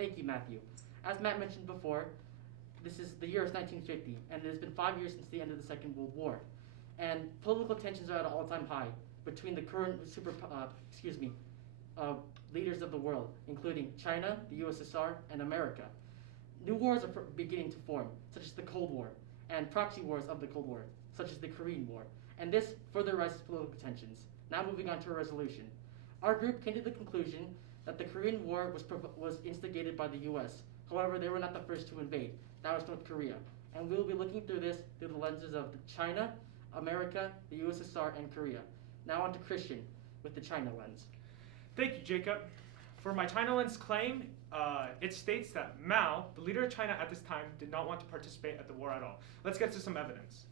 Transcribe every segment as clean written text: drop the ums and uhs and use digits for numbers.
Thank you, Matthew. As Matt mentioned before, the year is 1950, and it has been 5 years since the end of the Second World War, and political tensions are at an all-time high between the current leaders of the world, including China, the USSR, and America. New wars are beginning to form, such as the Cold War, and proxy wars of the Cold War, such as the Korean War, and this further rises political tensions. Now moving on to a resolution. Our group came to the conclusion that the Korean War was instigated by the US. However, they were not the first to invade. That was North Korea. And we will be looking through this through the lenses of China, America, the USSR, and Korea. Now on to Christian with the China lens. Thank you, Jacob. For my China lens claim, it states that Mao, the leader of China at this time, did not want to participate at the war at all. Let's get to some evidence.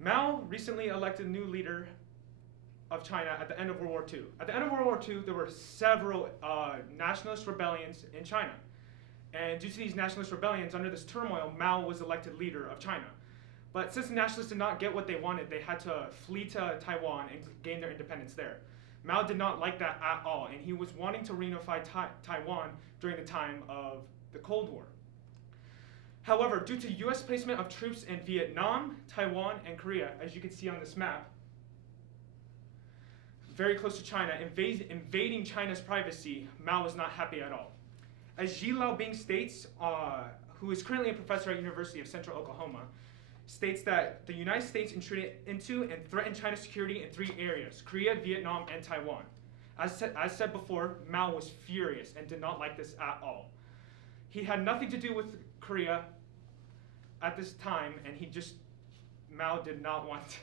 Mao recently elected a new leader of China at the end of World War II. At the end of World War II, there were several nationalist rebellions in China. And due to these nationalist rebellions, under this turmoil, Mao was elected leader of China. But since the nationalists did not get what they wanted, they had to flee to Taiwan and gain their independence there. Mao did not like that at all, and he was wanting to reunify Taiwan during the time of the Cold War. However, due to US placement of troops in Vietnam, Taiwan, and Korea, as you can see on this map, very close to China, invading China's privacy, Mao was not happy at all. As Xi Laobing states, who is currently a professor at University of Central Oklahoma, states that the United States intruded into and threatened China's security in 3 areas: Korea, Vietnam, and Taiwan. As said before, Mao was furious and did not like this at all. He had nothing to do with Korea at this time, and Mao did not want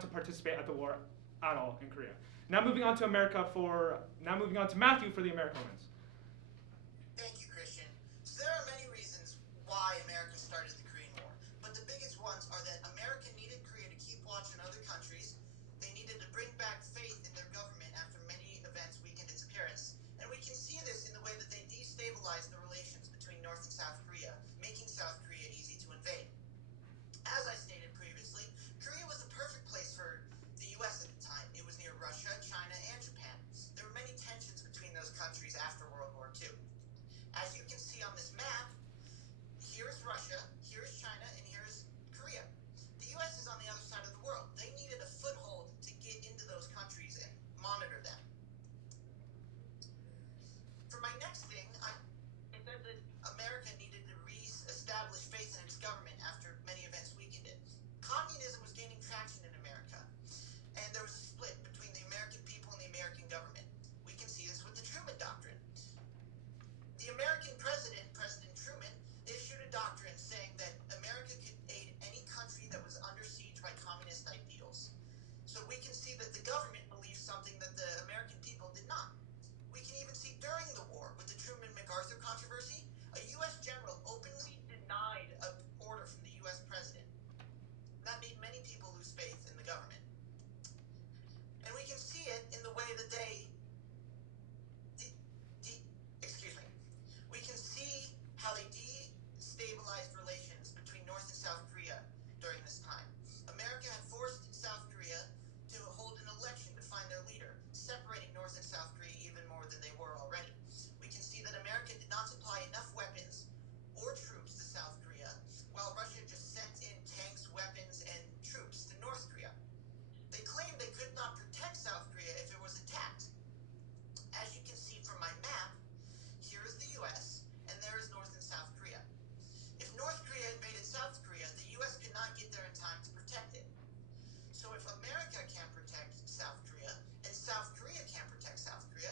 to participate at the war at all in Korea. Now moving on to Matthew for the American lens. Thank you, Christian. So there are many reasons why America started the Korean War, but the biggest ones are that America needed Korea to keep watch on other countries. They needed to bring back faith in their government after many events weakened its appearance, and we can see this in the way that they destabilized the relations between North and South Korea, making South Korea easy to invade. As I stated previously, Korea was the perfect place for the US at the time. It was near Russia, China, and Japan. There were many tensions between those countries after World War II. As you can see on this map, here's Russia, here's China, and here's Korea. The US is on the other side of the world. They needed a foothold to get into those countries and monitor them. For my next thing, I said that America needed to re-establish faith in its government after many events weakened it. Communism was gaining traction in America, and there was a split between the American people and the American government. We can see this with the Truman Doctrine. The American president, President Truman, issued a doctrine saying that America could aid any country that was under siege by communist ideals. So we can see that the government believes something that the American people did not. We can even see during the war, with the Truman-MacArthur controversy, a U.S. general openly denied an order from the U.S. president. That made many people lose faith in the government. And we can see it in the way that we can see how they destabilized relations between North and South Korea during this time. America had forced South Korea to hold an election to find their leader, separating North and South Korea even more than they were already. We can see that America did not supply enough weapons or troops to South Korea, while Russia just sent in tanks, weapons, and troops to North Korea. They claimed they could not protect South Korea if it was attacked. As you can see from my map, here is the US, and there is North and South Korea. If North Korea invaded South Korea, the US could not get there in time to protect it. So if America can't protect South Korea, and South Korea can't protect South Korea,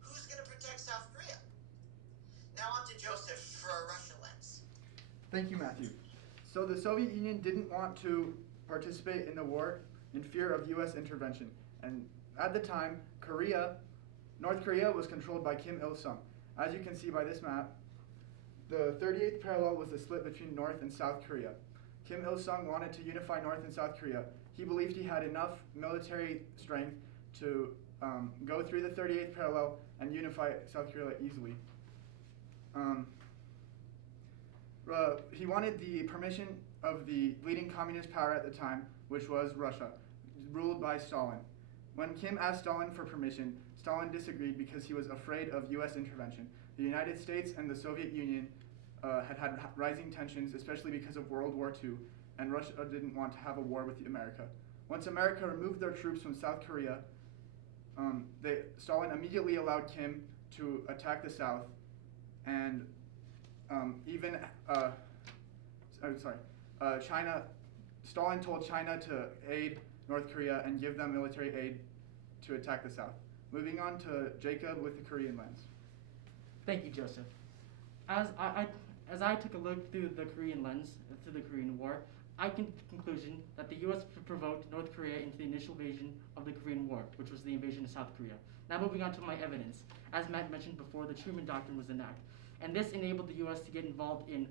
who's going to protect South Korea? Now on to Joseph for a Russia lens. Thank you, Matthew. So the Soviet Union didn't want to participate in the war in fear of US intervention. And at the time, North Korea was controlled by Kim Il-sung. As you can see by this map, the 38th parallel was the split between North and South Korea. Kim Il-sung wanted to unify North and South Korea. He believed he had enough military strength to go through the 38th parallel and unify South Korea easily. He wanted the permission of the leading communist power at the time, which was Russia, ruled by Stalin. When Kim asked Stalin for permission, Stalin disagreed because he was afraid of U.S. intervention. The United States and the Soviet Union had rising tensions, especially because of World War II, and Russia didn't want to have a war with America. Once America removed their troops from South Korea, Stalin immediately allowed Kim to attack the South, and Stalin told China to aid North Korea and give them military aid to attack the South. Moving on to Jacob with the Korean lens. Thank you, Joseph. As I took a look through the Korean lens, through the Korean War, I came to the conclusion that the U.S. provoked North Korea into the initial invasion of the Korean War, which was the invasion of South Korea. Now moving on to my evidence. As Matt mentioned before, the Truman Doctrine was enacted, and this enabled the U.S. to get involved in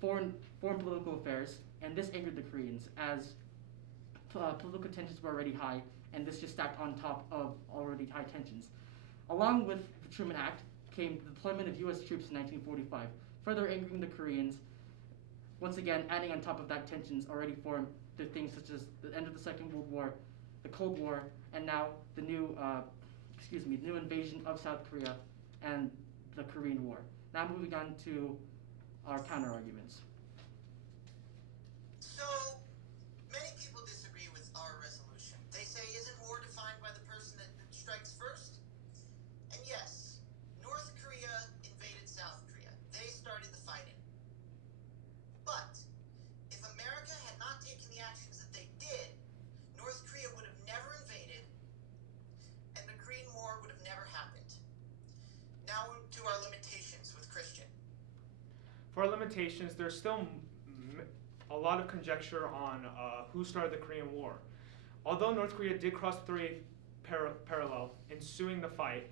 foreign political affairs, and this angered the Koreans as political tensions were already high, and this just stacked on top of already high tensions. Along with the Truman Act came the deployment of U.S. troops in 1945, further angering the Koreans, once again adding on top of that tensions already formed through things such as the end of the Second World War, the Cold War, and now the new invasion of South Korea and the Korean War. Now moving on to our counter arguments. So, many people disagree with our resolution. They say, isn't war defined by the person that strikes first? And yes, North Korea invaded South Korea. They started the fighting. But, if America had not taken the actions that they did, North Korea would have never invaded, and the Korean War would have never happened. Now to our limitations with Christian. For our limitations, there's still a lot of conjecture on who started the Korean War. Although North Korea did cross the 38th parallel ensuing the fight,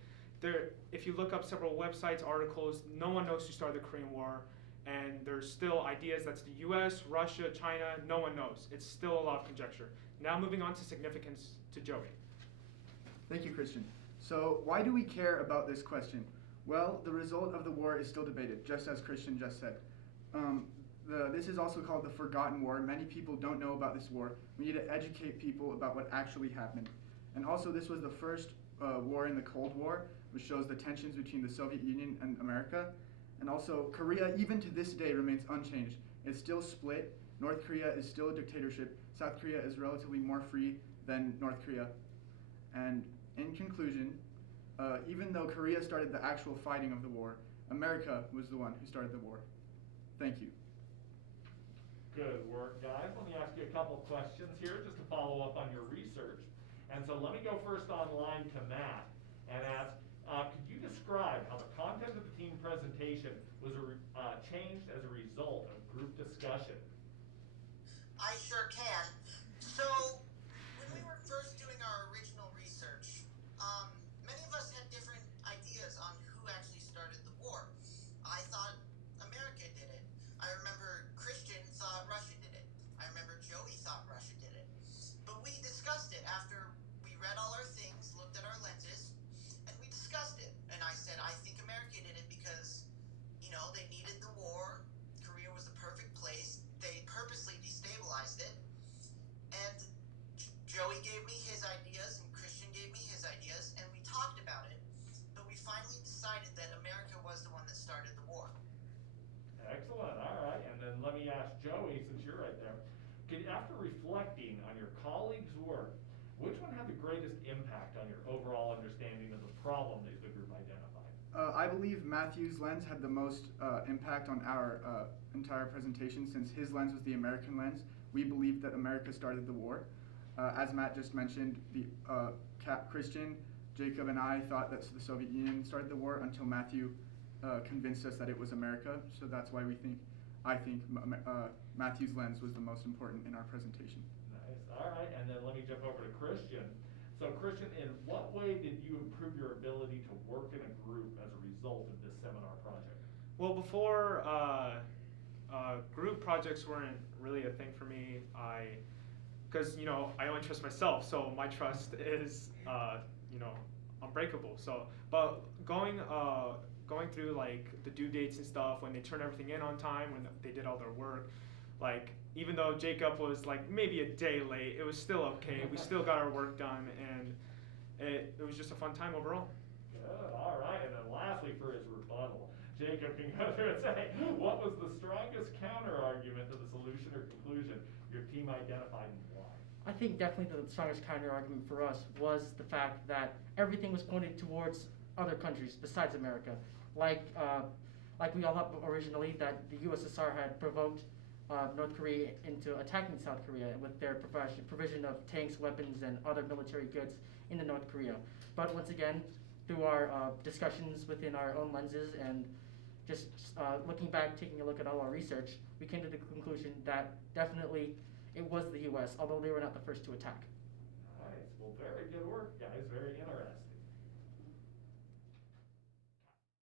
if you look up several websites, articles, no one knows who started the Korean War, and there's still ideas that's the US, Russia, China, no one knows. It's still a lot of conjecture. Now moving on to significance to Joey. Thank you, Christian. So why do we care about this question? Well, the result of the war is still debated, just as Christian just said. This is also called the Forgotten War. Many people don't know about this war. We need to educate people about what actually happened. And also, this was the first war in the Cold War, which shows the tensions between the Soviet Union and America. And also, Korea, even to this day, remains unchanged. It's still split. North Korea is still a dictatorship. South Korea is relatively more free than North Korea. And in conclusion, even though Korea started the actual fighting of the war, America was the one who started the war. Thank you. Good work, guys. Let me ask you a couple questions here just to follow up on your research. And so let me go first online to Matt and ask, could you describe how the content of the team presentation was changed as a result of group discussion? I sure can. So, when we were first doing our original research, many of us had different ideas on who actually started the war. I thought America did it. I remember Christian thought Russia did it. I remember Joey thought Russia did it. But we discussed it after we read all our things, looked at our lenses, and we discussed it. And I said, I think America did it because, they needed the war. Korea was the perfect place. They purposely destabilized it. And Joey gave me his ideas and Christian gave me his ideas, and we talked about it. But we finally decided that America was the one that started the war. Excellent. All right. And then let me ask Joey, since you're right there, after reflecting on your colleagues' work, which one had the greatest impact on your overall understanding of the problem that the group identified? I believe Matthew's lens had the most impact on our entire presentation, since his lens was the American lens. We believed that America started the war. As Matt just mentioned, Christian, Jacob, and I thought that the Soviet Union started the war until Matthew convinced us that it was America. So that's why I think Matthew's lens was the most important in our presentation. Nice. All right. And then let me jump over to Christian. So Christian, in what way did you improve your ability to work in a group as a result of this seminar project? Well, before group projects weren't really a thing for me. Because I only trust myself, so my trust is unbreakable. So, but going through like the due dates and stuff, when they turn everything in on time, when they did all their work, like even though Jacob was like maybe a day late, it was still okay. We still got our work done, and it was just a fun time overall. Good, all right, and then lastly for his rebuttal, Jacob can go through and say, what was the strongest counter-argument to the solution or conclusion your team identified and why? I think definitely the strongest counter argument for us was the fact that everything was pointed towards other countries besides America. Like we all thought originally that the USSR had provoked North Korea into attacking South Korea with their provision of tanks, weapons, and other military goods into North Korea. But once again, through our discussions within our own lenses and just looking back, taking a look at all our research, we came to the conclusion that definitely it was the U.S., although they were not the first to attack. Nice, well, very good work, guys.